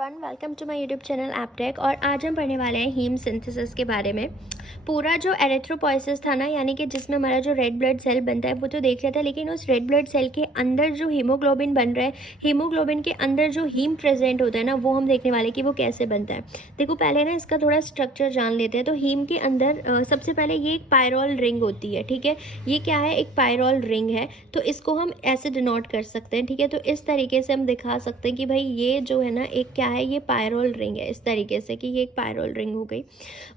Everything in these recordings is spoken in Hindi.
Everyone, welcome to my YouTube channel Aptech. और आज हम पढ़ने वाले हैं हीम सिंथेसिस के बारे में। पूरा जो एरिथ्रोपोइसिस था ना, यानी कि जिसमें हमारा जो रेड ब्लड सेल बनता है वो तो देख लिया था, लेकिन उस रेड ब्लड सेल के अंदर जो हीमोग्लोबिन बन रहा है, हीमोग्लोबिन के अंदर जो हीम प्रेजेंट होता है ना, वो हम देखने वाले कि वो कैसे बनता है। देखो पहले ना इसका थोड़ा स्ट्रक्चर जान लेते हैं। तो हीम के अंदर सबसे पहले ये एक पायरोल रिंग होती है, ठीक है। ये क्या है? एक पायरोल रिंग है। तो इसको हम ऐसे डिनोट कर सकते हैं, ठीक है। तो इस तरीके से हम दिखा सकते हैं कि भाई ये जो है ना, एक क्या है, ये पायरोल रिंग है। इस तरीके से कि ये एक पायरोल रिंग हो गई।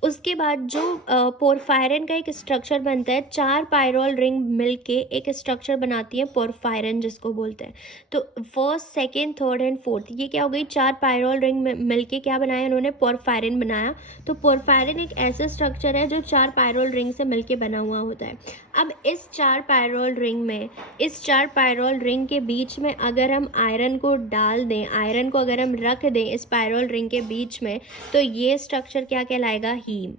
उसके बाद जो पोरफायरिन का एक स्ट्रक्चर बनता है, 4 पायरोल रिंग मिलके एक स्ट्रक्चर बनाती है पोरफायरिन, जिसको बोलते हैं। तो first, second, third and fourth, ये क्या हो गई? 4 पायरोल रिंग मिलके क्या बनाया इन्होंने? पोरफायरिन बनाया। तो पोरफायरिन एक ऐसा स्ट्रक्चर है जो 4 पायरोल रिंग से मिलके बना हुआ होता है। अब इस 4 पायरोल रिंग में, इस 4 पायरोल रिंग के बीच में अगर हम आयरन को डाल दें, आयरन को अगर हम रख दें इस पायरोल रिंग के बीच में, तो ये स्ट्रक्चर क्या कहलाएगा? हीम।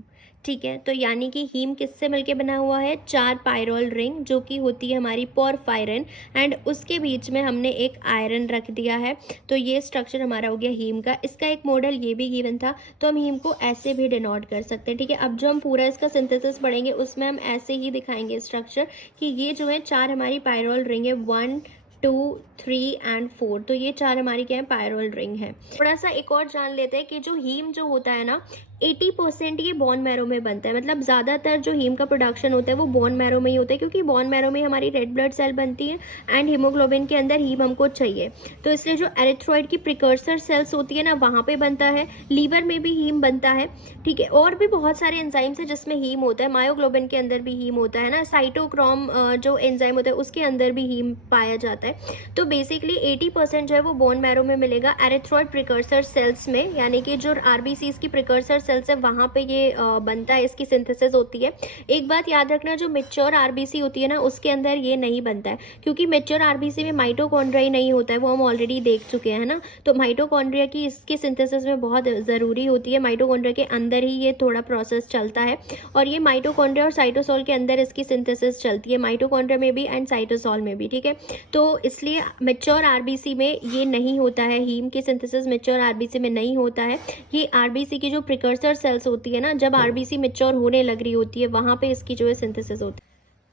ठीक है। तो यानी कि हीम किससे मिलके बना हुआ है? 4 पायरोल रिंग, जो कि होती है हमारी पोरफायरिन, एंड उसके बीच में हमने एक आयरन रख दिया है। तो ये स्ट्रक्चर हमारा हो गया हीम का। इसका एक मॉडल ये भी गिवन था, तो हम हीम को ऐसे भी डिनोट कर सकते हैं, ठीक है। अब जो हम पूरा इसका सिंथेसिस पढ़ेंगे उसमें हम ऐसे ही दिखाएंगे स्ट्रक्चर कि ये जो है 4 हमारी पायरोल रिंग है, 1 2 3 एंड 4। तो ये 4 हमारी क्या है? पायरोल रिंग है। थोड़ा सा एक और जान लेते हैं कि जो हीम जो होता है ना, 80% ये बोन मैरो में बनता है। मतलब ज़्यादातर जो हीम का प्रोडक्शन होता है वो बोन मैरो में ही होता है, क्योंकि बोन मैरो में हमारी रेड ब्लड सेल बनती है एंड हीमोग्लोबिन के अंदर हीम हमको चाहिए। तो इसलिए जो एरिथ्रॉइड की प्रिकर्सर सेल्स होती है ना, वहाँ पे बनता है। लीवर में भी हीम बनता है, ठीक है। और भी बहुत सारे एंजाइम्स है जिसमें हीम होता है। मायोग्लोबिन के अंदर भी हीम होता है ना। साइटोक्रोम जो एंजाइम होता है उसके अंदर भी हीम पाया जाता है। तो बेसिकली 80% जो है वो बोन मैरो में मिलेगा, एरिथ्रॉइड प्रिकर्सर सेल्स में, यानी कि जो आरबीसीज की प्रिकर्सर सेल्स है वहाँ पे ये बनता है, इसकी सिंथेसिस होती है। एक बात याद रखना, जो मेच्योर आरबीसी होती है ना, उसके अंदर ये नहीं बनता है, क्योंकि मेच्योर आरबीसी में माइटोकॉन्ड्रिया ही नहीं होता है, वो हम ऑलरेडी देख चुके हैं ना। तो माइटोकॉन्ड्रिया की इसकी सिंथेसिस में बहुत ज़रूरी होती है। माइटोकॉन्ड्रिया के अंदर ही ये थोड़ा प्रोसेस चलता है, और ये माइटोकॉन्ड्रिया और साइटोसोल के अंदर इसकी सिंथेसिस चलती है, माइटोकॉन्ड्रिया में भी एंड साइटोसोल में भी, ठीक है। तो इसलिए मेच्योर आरबीसी में ये नहीं होता है, हीम की सिंथेसिस मेच्योर आरबीसी में नहीं होता है। ये आरबीसी की जो प्रिकर्सर सेल्स होती है ना, जब आरबीसी मेच्योर होने लग रही होती है, वहाँ पे इसकी जो है सिंथेसिस होती है।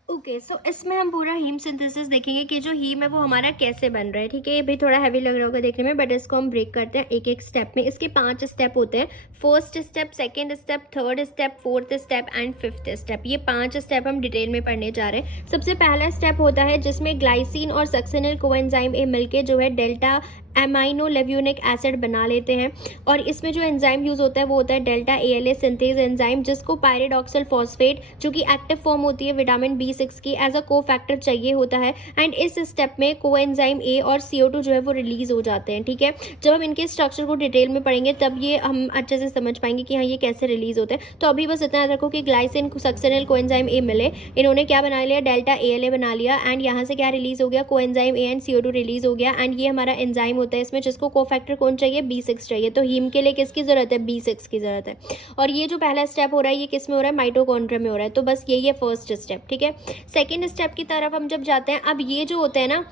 ओके, सो इसमें हम पूरा हीम सिंथेसिस देखेंगे कि जो हीम है वो हमारा कैसे बन रहा है, ठीक है। ये भी थोड़ा हैवी लग रहा होगा देखने में, बट इसको हम ब्रेक करते हैं एक एक स्टेप में। इसके 5 स्टेप होते हैं। First step, second step, third step, fourth step and fifth step. ये 5 स्टेप हम डिटेल में पढ़ने जा रहे हैं। सबसे पहला स्टेप होता है जिसमें ग्लाइसिन और सक्सिनिल कोएंजाइम ए मिलके जो है डेल्टा एमाइनो लेव्यूनिक एसिड बना लेते हैं। और इसमें जो एंजाइम यूज होता है वो होता है डेल्टा एएलए सिंथेज एंजाइम, जिसको पायरिडॉक्सिल फॉस्फेट, जो कि एक्टिव फॉर्म होती है विटामिन B6 की, एज अ को फैक्टर चाहिए होता है। एंड इस स्टेप में कोएंजाइम ए और CO2 जो है वो रिलीज हो जाते हैं, ठीक है। जब हम इनके स्ट्रक्चर को डिटेल में पढ़ेंगे तब ये हम अच्छे से समझ पाएंगे कि हाँ ये कैसे रिलीज होते हैं। तो अभी बस इतना याद रखो कि ग्लाइसिन सक्सिनिल कोएंजाइम ए मिले, इन्होंने क्या बना लिया? डेल्टा एएलए बना लिया, एंड यहाँ से क्या रिलीज हो गया? Coenzyme A and CO2 release हो गया। एंड ये हमारा एंजाइम होता है इसमें, जिसको कोफैक्टर कौन चाहिए? B6 चाहिए। तो हीम के लिए किसकी जरूरत है? B6 की जरूरत है। और ये जो पहला स्टेप हो रहा है ये किस में हो रहा है? माइटोकॉन्ड्रिया में हो रहा है। तो बस यही है फर्स्ट स्टेप, ठीक है। सेकंड स्टेप की तरफ हम जब जाते हैं, अब ये जो होता है ना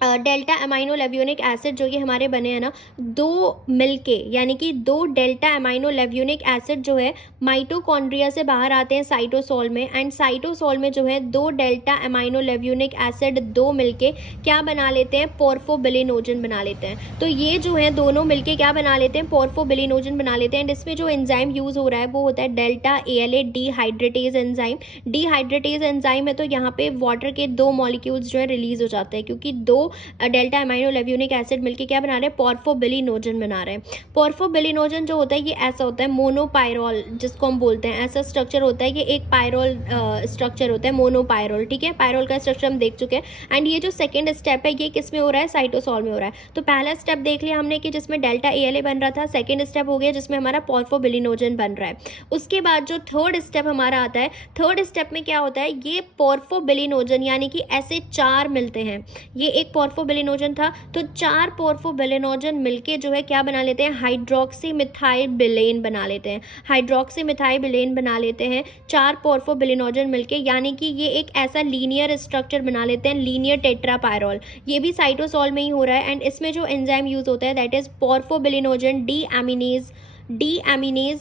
डेल्टा अमाइनो लेव्यूनिक एसिड, जो ये हमारे बने हैं ना, 2 मिलके, यानी कि 2 डेल्टा अमाइनो लेव्यूनिक एसिड जो है माइटोकॉन्ड्रिया से बाहर आते हैं साइटोसोल में, एंड साइटोसोल में जो है 2 डेल्टा अमाइनो लेव्यूनिक एसिड 2 मिलके क्या बना लेते हैं? पोर्फोबिलिनोजन बना लेते हैं। तो ये जो है दोनों मिलके क्या बना लेते हैं? पोर्फोबिलिनोजन बना लेते हैं। एंड इसमें जो एंजाइम यूज हो रहा है वो होता है डेल्टा एएलए डिहाइड्रेटेज एंजाइम। डिहाइड्रेटेज एंजाइम है, तो यहाँ पे वाटर के 2 मॉलिक्यूल्स जो है रिलीज हो जाते हैं, क्योंकि 2 डेल्टा अमाइनो लेव्यूनिक एसिड मिलके क्या बना रहे हैं? पोर्फोबिलिनोजन बना रहे हैं। पोर्फोबिलिनोजन जो होता है ये ऐसा होता है, मोनोपायरोल जिसको हम बोलते हैं, ऐसा स्ट्रक्चर होता है। ये एक पायरोल स्ट्रक्चर होता है, मोनोपायरोल, ठीक है। पायरोल का स्ट्रक्चर हम देख चुके हैं। एंड ये जो सेकंड स्टेप है ये किस में हो रहा है? साइटोसोल में हो रहा है। तो पहला स्टेप देख लिया हमने कि जिसमें डेल्टा एएलए बन रहा था। सेकंड स्टेप हो गया जिसमें हमारा पोर्फोबिलिनोजन बन रहा है। उसके बाद जो थर्ड स्टेप हमारा आता है, थर्ड स्टेप में क्या होता है? ये पोर्फोबिलिनोजन यानी कि ऐसे 4 मिलते हैं, ये एक पोर्फोबिलिनोजन था, तो 4 पोर्फोबिलिनोजन मिलके जो है क्या बना लेते हैं, हाइड्रोक्सी मिथाइल बिलेन बना लेते हैं। हाइड्रोक्सी मिथाइल बिलेन बना लेते हैं 4 पोर्फोबिलिनोजन मिलके, यानी कि ये एक ऐसा लीनियर स्ट्रक्चर बना लेते हैं, लीनियर टेट्रापायरोल। ये भी साइटोसोल में ही हो रहा है एंड इसमें जो एंजाइम यूज होता है दैट इज पोर्फोबिलिनोजन डी एमिनेज।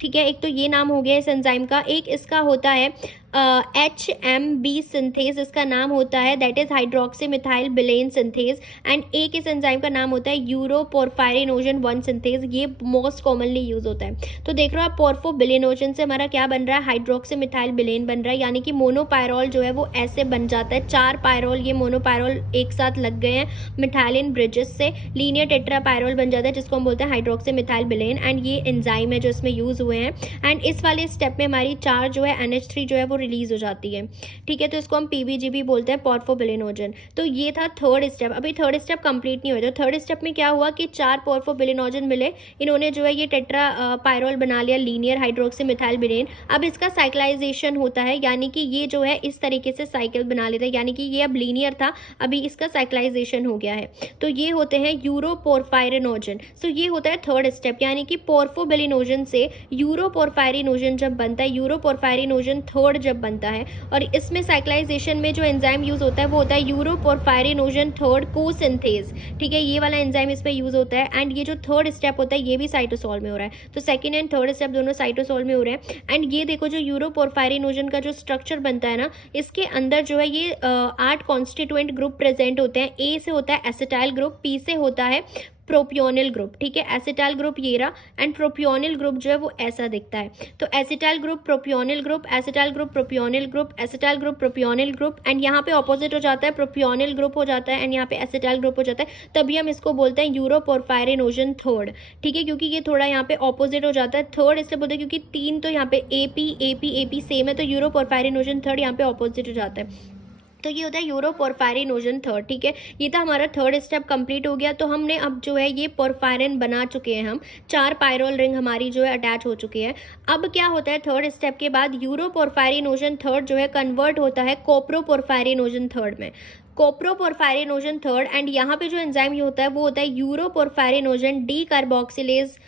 ठीक है, एक तो ये नाम हो गया इस एंजाइम का। एक इसका होता है HMB सिंथेज, इसका नाम होता है that is hydroxy methyl villain synthase. And एक इस एंजाइम का नाम होता है यूरोपोरफायरिनोजन 1 सिंथेज, ये मोस्ट कॉमनली यूज होता है। तो देख रहे हो आप, पोर्फोबिलिनोजन से हमारा क्या बन रहा है, हाइड्रोक्सी मिथाइल बिलेन बन रहा है, यानी कि मोनोपायरोल जो है वो ऐसे बन जाता है। 4 पायरोल, ये मोनोपायरोल एक साथ लग गए हैं मिथाइलिन ब्रिजेस से, लीनियर टेट्रापायरोल बन जाता है जिसको हम बोलते हैं हाइड्रोक्सी मिथाइल बिलेन। एंड ये एंजाइम है जो इसमें यूज हुए हैं। एंड इस वाले स्टेप में हमारी 4 जो है NH3 जो है वो रिलीज हो जाती है। ठीक है, तो इसको हम PBG बोलते हैं, पोर्फोबिलिनोजन। तो ये था थर्ड स्टेप। अभी थर्ड स्टेप कंप्लीट नहीं हुआ। तो थर्ड स्टेप में क्या हुआ कि 4 पोर्फोबिलिनोजन मिले, इन्होंने जो है ये टेट्रा पायरोल बना लिया, लीनियर हाइड्रोक्सी मिथाइल बिलेन। अब इसका साइक्लाइजेशन होता है, यानी कि ये जो है इस तरीके से साइकिल बना लेता है, यानी कि ये अब लीनियर था, अभी इसका साइक्लाइजेशन हो गया है। तो ये होते हैं यूरोपोरफायरिनोजन। सो ये होता है थर्ड स्टेप, यानी कि पोर्फोबिलिनोजन से यूरोपोरफायरिनोजन जब बनता है, यूरोपोरफायरिनोजन थर्ड जब बनता है। और इसमें साइक्लाइजेशन में जो एंजाइम यूज होता है वो होता है यूरोपोरफायरिनोजन थर्ड कोसिंथेज। ठीक है, ये वाला एंजाइम इसमें यूज होता है। एंड ये जो थर्ड स्टेप होता है ये भी साइटोसोल में हो रहा है। तो सेकंड एंड थर्ड स्टेप दोनों साइटोसोल में हो रहे हैं। एंड ये देखो, जो यूरोपोरफायरिनोजन का जो स्ट्रक्चर बनता है ना, इसके अंदर जो है ये 8 कॉन्स्टिट्यूएंट ग्रुप प्रेजेंट होते हैं। ए से होता है एसिटाइल ग्रुप, पी से होता है प्रोपियोनिल ग्रुप। ठीक है, एसिटाइल ग्रुप ये रहा एंड प्रोपियोनिल ग्रुप जो है वो ऐसा दिखता है। तो acetyl group, propionyl group, acetyl group, propionyl group, acetyl group, propionyl group. And यहाँ पे ऑपोजिट हो जाता है, प्रोपियोनिल ग्रुप हो जाता है एंड यहाँ पे एसिटाइल ग्रुप हो जाता है। तभी हम इसको बोलते हैं यूरोपोरफायरिनोजन थर्ड। ठीक है, क्योंकि ये थोड़ा यहाँ पे ऑपोजिट हो जाता है। थर्ड इसलिए बोलते हैं क्योंकि 3 तो यहाँ पे AP सेम है, तो यूरोपोरफायरिनोजन थर्ड यहाँ पे ऑपोजिट हो जाता है। तो ये होता है यूरोपोरफायरिनोजन थर्ड। ठीक है, ये था हमारा थर्ड स्टेप कंप्लीट हो गया। तो हमने अब जो है ये पोरफायरिन बना चुके हैं, हम 4 पायरोल रिंग हमारी जो है अटैच हो चुकी है। अब क्या होता है थर्ड स्टेप के बाद, यूरोपोरफायरिनोजन थर्ड जो है कन्वर्ट होता है कोप्रोपोरफायरिनोजन थर्ड में, कोप्रोपोरफायरिनोजन थर्ड। एंड यहाँ पे जो एंजाइम होता है वो होता है uroporphyrinogen decarboxylase,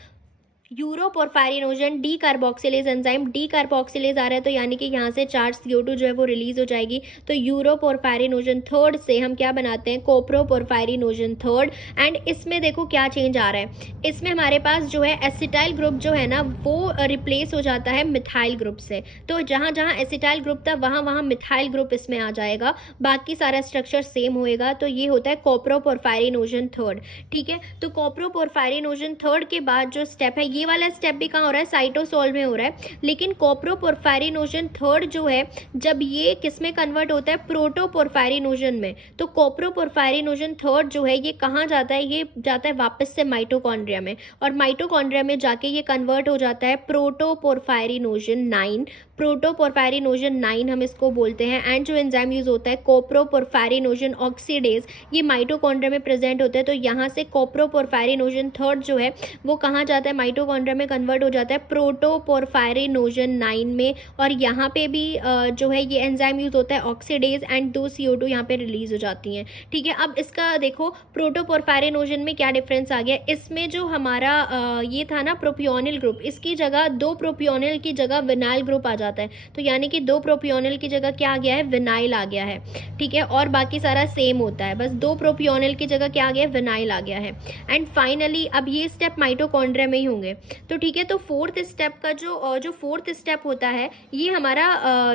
uroporphyrinogen decarboxylase enzyme. Decarboxylase आ रहा है तो यानी कि यहाँ से चार्ज CO2 जो है वो रिलीज हो जाएगी। तो यूरोपोरफायरिनोजन थर्ड से हम क्या बनाते हैं, कोप्रोपोरफायरिनोजन थर्ड। एंड इसमें देखो क्या चेंज आ रहा है, इसमें हमारे पास जो है एसिटाइल ग्रुप जो है ना वो रिप्लेस हो जाता है मिथाइल ग्रुप से। तो जहाँ जहाँ एसिटाइल ग्रुप था वहाँ वहाँ मिथाइल ग्रुप इसमें आ जाएगा, बाकी सारा स्ट्रक्चर सेम होएगा। तो ये होता है कोप्रोपोरफायरिनोजन थर्ड। ठीक है, तो कोप्रोपोरफायरिनोजन थर्ड के बाद जो स्टेप है, ये वाला स्टेप भी कहाँ हो रहा है, साइटोसोल में हो रहा है। लेकिन कोप्रोपोरफायरिनोजन थर्ड जो है जब ये किस में कन्वर्ट होता है, प्रोटोपोरफायरिनोजन में। तो कोप्रोपोरफायरिनोजन थर्ड जो है ये कहाँ जाता है, ये जाता है वापस से माइटोकॉन्ड्रिया में, और माइटोकॉन्ड्रिया में जाके ये कन्वर्ट हो जाता है प्रोटोपोरफायरिनोजन 9। प्रोटोपोरफायरिनोजन 9 हम इसको बोलते हैं। एंड जो एंजाइम यूज होता है कोप्रोपोरफायरिनोजन ऑक्सीडेज, ये माइटोकॉन्ड्रिया में प्रेजेंट होता है। तो यहाँ से कोप्रोपोरफायरिनोजन थर्ड जो है वो कहाँ जाता है, माइटोकॉन्ड्रिया में कन्वर्ट हो जाता है प्रोटोपोरफायरिनोजन 9 में। और यहाँ पे भी जो है ये एंजाइम यूज होता है ऑक्सीडेज एंड 2 CO2 यहाँ पे रिलीज हो जाती हैं। ठीक है, अब इसका देखो प्रोटोपोरफायरिनोजन में क्या डिफरेंस आ गया। इसमें जो हमारा ये था ना प्रोपियोनिल ग्रुप, इसकी जगह 2 प्रोपियोनिल की जगह विनाइल ग्रुप आ जाता है। तो यानी कि 2 प्रोपियोनिल की जगह क्या आ गया है, विनाइल आ गया है। ठीक है, और बाकी सारा सेम होता है, बस 2 प्रोपियोनिल की जगह क्या आ गया है, विनाइल आ गया है। एंड फाइनली अब ये स्टेप माइटोकॉन्ड्रिया में ही होंगे। तो ठीक है, तो फोर्थ स्टेप का जो फोर्थ स्टेप होता है, ये हमारा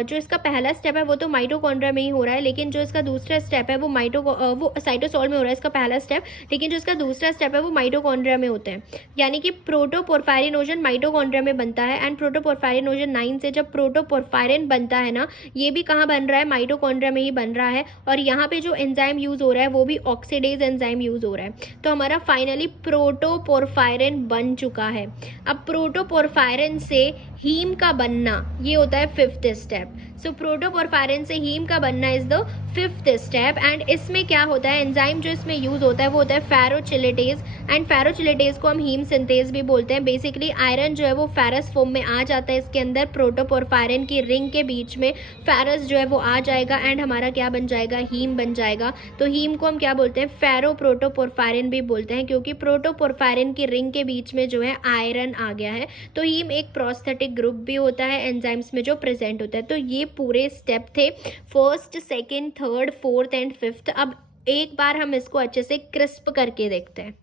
जो इसका पहला स्टेप है वो तो माइटोकॉन्ड्रिया में ही हो रहा है, लेकिन जो इसका दूसरा स्टेप है वो साइटोसोल में हो रहा है, इसका पहला स्टेप। लेकिन जो इसका दूसरा स्टेप है वो माइटोकॉन्ड्रिया में होते हैं, यानी कि प्रोटोपोरफायरिनोजन माइटोकॉन्ड्रिया में बनता है। एंड प्रोटोपोरफायरिनोजन 9 से जब प्रोटोपोरफायरिन बनता है ना, ये भी कहाँ बन रहा है, माइटोकॉन्ड्रिया में ही बन रहा है। और यहाँ पे जो एंजाइम यूज हो रहा है वो भी ऑक्सीडेज एंजाइम यूज हो रहा है। तो हमारा फाइनली प्रोटोपोरफायरिन बन चुका है। अब प्रोटोपोरफायरिन से हीम का बनना ये होता है 5th स्टेप। सो प्रोटोपोरफायरिन से हीम का बनना is the 5th step. And इसमें क्या होता है, एंजाइम जो इसमें यूज होता है वो होता है फेरोचिलेटेज। एंड फेरोचिलेटेज को हम हीम सिंथेज भी बोलते हैं। बेसिकली आयरन जो है वो फेरस फॉर्म में आ जाता है इसके अंदर, प्रोटोपोरफायरिन की रिंग के बीच में फेरस जो है वो आ जाएगा एंड हमारा क्या बन जाएगा, हीम बन जाएगा। तो हीम को हम क्या बोलते हैं, फेरो प्रोटोपोरफायरिन भी बोलते हैं, क्योंकि प्रोटोपोरफायरिन की रिंग के बीच में जो है आयरन आ गया है। तो हीम एक प्रोस्थेटिक ग्रुप भी होता है एंजाइम्स में जो प्रेजेंट होता है। तो ये पूरे स्टेप थे, 1st, 2nd, 3rd, 4th and 5th। अब एक बार हम इसको अच्छे से क्रिस्प करके देखते हैं।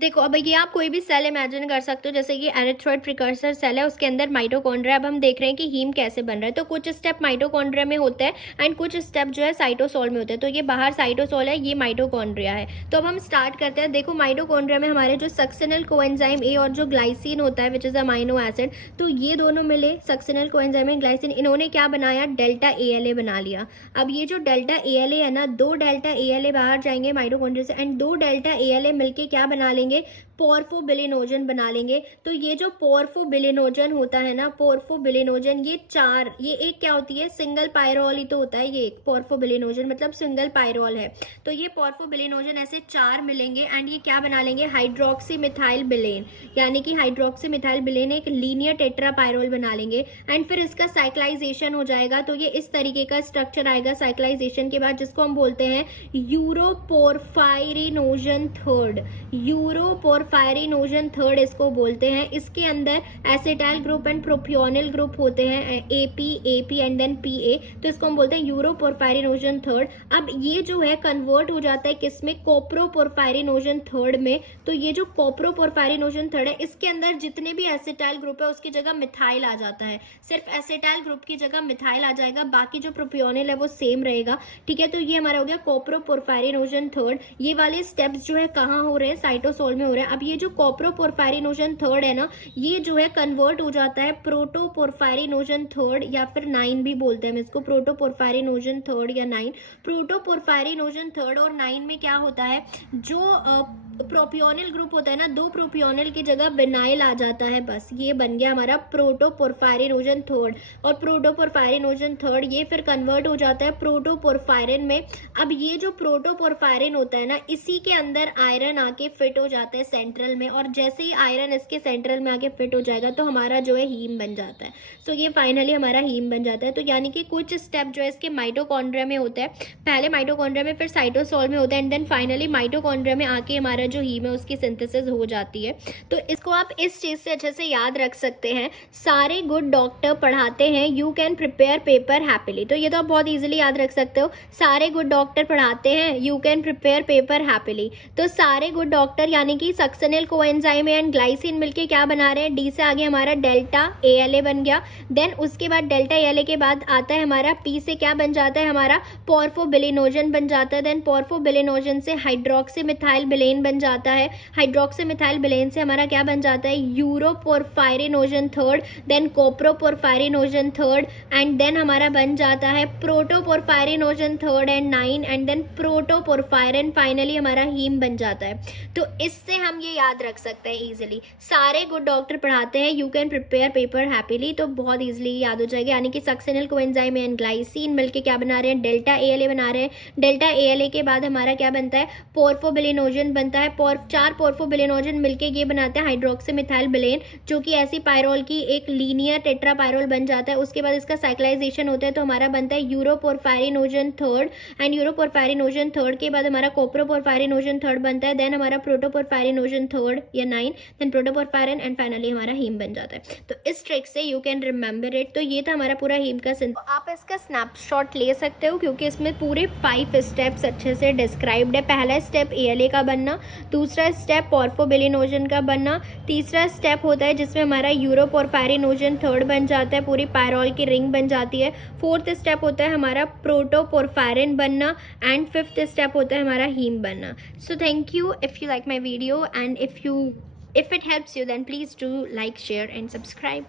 देखो अब ये आप कोई भी सेल इमेजिन कर सकते हो, जैसे कि एरिथ्रॉइड प्रिकर्सर सेल है, उसके अंदर माइटोकॉन्ड्रिया। अब हम देख रहे हैं कि हीम कैसे बन रहा है। तो कुछ स्टेप माइटोकॉन्ड्रिया में होता है एंड कुछ स्टेप जो है साइटोसोल में होते हैं। तो ये बाहर साइटोसोल है, ये माइटोकॉन्ड्रिया है। तो अब हम स्टार्ट करते हैं। देखो माइटोकॉन्ड्रिया में हमारे जो सक्सिनल कोएंजाइम ए और जो ग्लाइसिन होता है विच इज अमाइनो एसिड, तो ये दोनों मिले, सक्सिनल कोएंजाइम एंड ग्लाइसिन, इन्होंने क्या बनाया, डेल्टा ALA बना लिया। अब ये जो डेल्टा ALA है ना, 2 डेल्टा ALA बाहर जाएंगे माइटोकॉन्ड्रिया से एंड 2 डेल्टा ALA मिलके क्या बना लेंगे, पोर्फोबिलिनोजन बना लेंगे। तो ये जो पोर्फोबिलिनोजन होता है ना, पोर्फोबिलिनोजन, ये 4, ये एक क्या होती है, सिंगल पायरोल ही तो होता है। ये एक पोर्फोबिलिनोजन मतलब सिंगल पायरोल है। तो ये पोर्फोबिलिनोजन ऐसे 4 मिलेंगे एंड ये क्या बना लेंगे, हाइड्रोक्सी मिथाइल बिलेन, यानी कि हाइड्रोक्सी मिथाइल बिलेन एक लीनियर टेट्रा पायरोल बना लेंगे एंड फिर इसका साइक्लाइजेशन हो जाएगा। तो ये इस तरीके का स्ट्रक्चर आएगा साइक्लाइजेशन के बाद, जिसको हम बोलते हैं यूरोपोरफायरिनोजन थर्ड। यूरोपोरफायरिनोजन थर्ड इसको बोलते हैं। इसके अंदर एसिटाइल ग्रुप एंड प्रोपियोनिल ग्रुप होते हैं, AP एंड देन PA। तो इसको हम बोलते हैं यूरोपोरफायरिनोजन थर्ड। अब ये जो है कन्वर्ट हो जाता है किसमें, कोप्रोपोरफायरिनोजन थर्ड में। तो ये जो कोप्रोपोरफायरिनोजन थर्ड है, इसके अंदर जितने भी एसिटाइल ग्रुप है उसकी जगह मिथाइल आ जाता है। सिर्फ एसिटाइल ग्रुप की जगह मिथाइल आ जाएगा, बाकी जो प्रोपियोनिल है वो सेम रहेगा। ठीक है, तो ये हमारा हो गया कोप्रोपोरफायरिनोजन थर्ड। ये वाले स्टेप्स जो है कहाँ हो रहे हैं, साइटोसोल में हो रहा है। अब ये जो कोप्रोपोरफायरिनोजन थर्ड है ना, ये जो है कन्वर्ट हो जाता है प्रोटोपोरफायरिनोजन थर्ड या फिर 9 भी बोलते हैं हम इसको, प्रोटोपोरफायरिनोजन थर्ड या 9। प्रोटोपोरफायरिनोजन थर्ड और 9 में क्या होता है, जो प्रोपियोनिल ग्रुप होता है ना, 2 प्रोपियोनिल की जगह विनाइल आ जाता है, बस ये बन गया हमारा प्रोटोपोरफायरिनोजन थर्ड। और प्रोटोपोरफायरिनोजन थर्ड ये फिर कन्वर्ट हो जाता है प्रोटोपोरफायरिन में। अब ये जो प्रोटोपोरफायरिन होता है ना, इसी के अंदर आयरन आके फिट हो जाता है सेंट्रल में, और जैसे ही आयरन इसके सेंट्रल में आके फिट हो जाएगा तो हमारा जो है हीम बन जाता है। सो ये फाइनली हमारा हीम बन जाता है। तो यानी कि कुछ स्टेप जो है इसके माइटोकॉन्ड्रिया में होता है, पहले माइटोकॉन्ड्रिया में फिर साइटोसोल में होता है एंड देन फाइनली माइटोकॉन्ड्रिया में आके हमारा जो हीम है उसकी सिंथेसिस हो जाती है। तो इसको आप इस चीज से अच्छे से याद रख सकते हैं, सारे गुड डॉक्टर पढ़ाते हैं you can prepare paper happily. तो ये तो आप बहुत इजीली याद रख सकते हो, सारे गुड डॉक्टर पढ़ाते हैं you can prepare paper happily. तो सारे गुड डॉक्टर यानी कि सक्सिनल कोएंजाइम एंड ग्लाइसिन मिलके क्या बना रहे हैं, डी से आगे हमारा डेल्टा ALA बन गया। देन उसके बाद डेल्टा ALA के बाद आता है हमारा P से क्या बन जाता है, हमारा पोर्फोबिलिनोजन बन जाता है। देन पोर्फोबिलिनोजन से हाइड्रोक्सी मिथाइल बिलेन बन जाता है। हाइड्रोक्सी मिथाइल बिलेन से हमारा क्या बन जाता है, uroporphyrinogen third, then coproporphyrinogen third and then हमारा बन जाता है protoporphyrinogen third and 9 and then protoporphyrin, finally हमारा हीम बन जाता है। तो इससे हम ये याद रख सकते हैं इजीली, सारे गुड डॉक्टर पढ़ाते हैं you can prepare paper happily. तो बहुत इजीली याद हो जाएगा, यानी कि सक्सिनल कोएंजाइम एंड ग्लाइसिन मिलके क्या बना रहे हैं, डेल्टा ALA बना रहे हैं। डेल्टा ALA के बाद हमारा क्या बनता है, पोर्फोबिलिनोजन बनता है। 4 पोर्फोबिलिनोजन मिलके ये बनाते हैं हाइड्रोक्सी मिथाइल बिलेन, जो कि ऐसी पायरोल की एक लीनियर टेट्रा पायरोल बन जाता है। उसके बाद इसका साइक्लाइजेशन होता है तो हमारा बनता है यूरोपोरफायरिनोजन थर्ड एंड यूरोपोरफायरिनोजन थर्ड के बाद हमारा कोप्रोपोरफायरिनोजन थर्ड बनता है। देन हमारा प्रोटोपोरफायरिनोजन थर्ड या 9, देन प्रोटोपोरफायरिन एंड फाइनली हमारा हीम बन जाता है। तो इस ट्रिक से यू कैन रिमेंबर इट। तो ये था हमारा पूरा हीम का सिंथ। आप इसका स्नैपशॉट ले सकते हो क्योंकि इसमें पूरे 5 स्टेप्स अच्छे से डिस्क्राइब्ड है। पहला स्टेप ALA का बनना, दूसरा स्टेप पोर्फोबिलिनोजन का बनना, तीसरा स्टेप होता है जिसमें हमारा यूरोपोरफायरिनोजन थर्ड बन जाता है, पूरी पायरोल की रिंग बन जाती है। 4th स्टेप होता है हमारा प्रोटोपोरफायरिन बनना एंड 5th स्टेप होता है हमारा हीम बनना। So thank you if you like my video and if it helps you then please do like, share and subscribe.